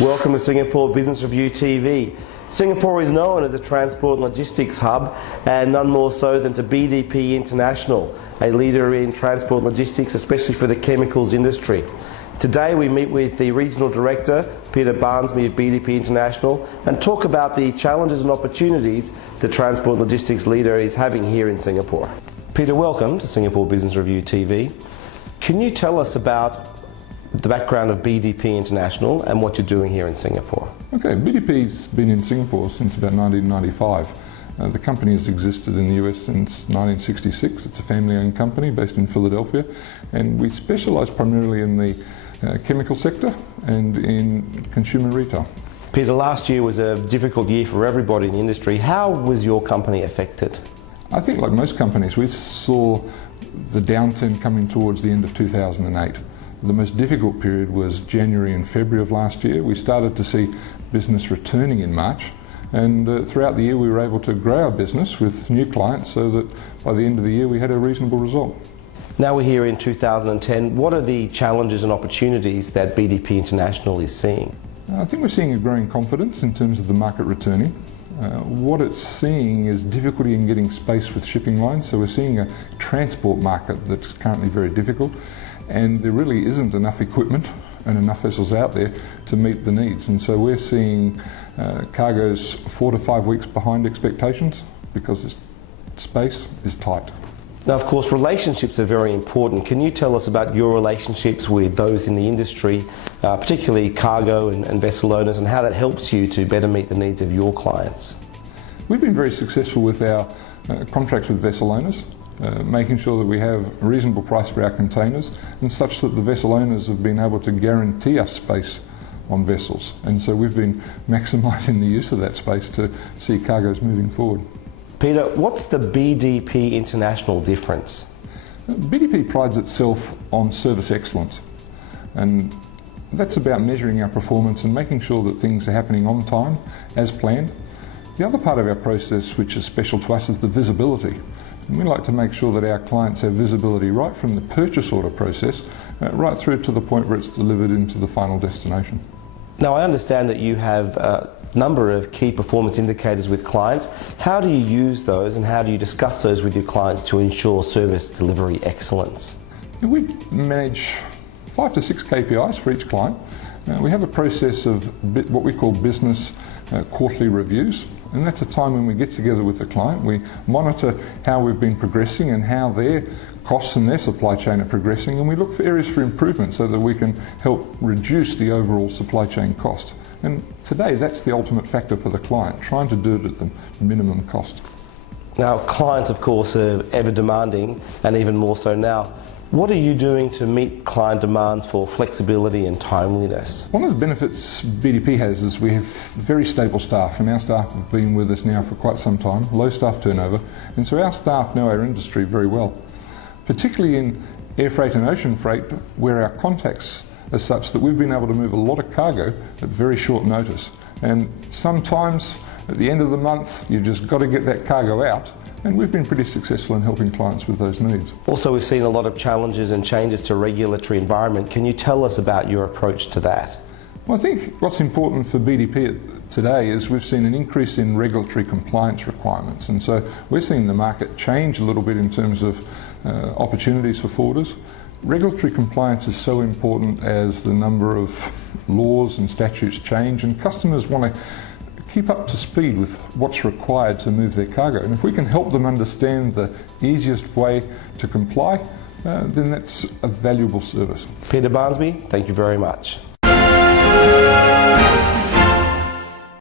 Welcome to Singapore Business Review TV. Singapore is known as a transport and logistics hub, and none more so than to BDP International, a leader in transport and logistics, especially for the chemicals industry. Today we meet with the Regional Director, Peter Barnesby of BDP International, and talk about the challenges and opportunities the transport and logistics leader is having here in Singapore. Peter, welcome to Singapore Business Review TV. Can you tell us about the background of BDP International and what you're doing here in Singapore? Okay, BDP's been in Singapore since about 1995. The company has existed in the US since 1966. It's a family-owned company based in Philadelphia, and we specialise primarily in the chemical sector and in consumer retail. Peter, last year was a difficult year for everybody in the industry. How was your company affected? I think like most companies, we saw the downturn coming towards the end of 2008. The most difficult period was January and February of last year. We started to see business returning in March, and throughout the year we were able to grow our business with new clients so that by the end of the year we had a reasonable result. Now we're here in 2010. What are the challenges and opportunities that BDP International is seeing? I think we're seeing a growing confidence in terms of the market returning. What it's seeing is difficulty in getting space with shipping lines, so we're seeing a transport market that's currently very difficult, and there really isn't enough equipment and enough vessels out there to meet the needs, and so we're seeing cargoes 4 to 5 weeks behind expectations because the space is tight. Now, of course, relationships are very important. Can you tell us about your relationships with those in the industry, particularly cargo and vessel owners, and how that helps you to better meet the needs of your clients? We've been very successful with our contracts with vessel owners, making sure that we have a reasonable price for our containers, and such that the vessel owners have been able to guarantee us space on vessels. And so we've been maximising the use of that space to see cargoes moving forward. Peter, what's the BDP International difference? BDP prides itself on service excellence, and that's about measuring our performance and making sure that things are happening on time, as planned. The other part of our process, which is special to us, is the visibility. And we like to make sure that our clients have visibility right from the purchase order process, right through to the point where it's delivered into the final destination. Now, I understand that you have a number of key performance indicators with clients. How do you use those, and how do you discuss those with your clients to ensure service delivery excellence? We manage 5 to 6 KPIs for each client. We have a process of what we call business quarterly reviews, and that's a time when we get together with the client. We monitor how we've been progressing and how their costs and their supply chain are progressing, and we look for areas for improvement so that we can help reduce the overall supply chain cost. And today that's the ultimate factor for the client, trying to do it at the minimum cost. Now, clients of course are ever demanding, and even more so now. What are you doing to meet client demands for flexibility and timeliness? One of the benefits BDP has is we have very stable staff, and our staff have been with us now for quite some time, low staff turnover, and so our staff know our industry very well. Particularly in air freight and ocean freight, where our contacts are such that we've been able to move a lot of cargo at very short notice. And sometimes at the end of the month you've just got to get that cargo out, and we've been pretty successful in helping clients with those needs. Also, we've seen a lot of challenges and changes to regulatory environment. Can you tell us about your approach to that? Well, I think what's important for BDP today is we've seen an increase in regulatory compliance requirements, and so we're seeing the market change a little bit in terms of opportunities for forwarders. Regulatory compliance is so important as the number of laws and statutes change, and customers want to keep up to speed with what's required to move their cargo. And if we can help them understand the easiest way to comply, then that's a valuable service. Peter Barnesby, thank you very much.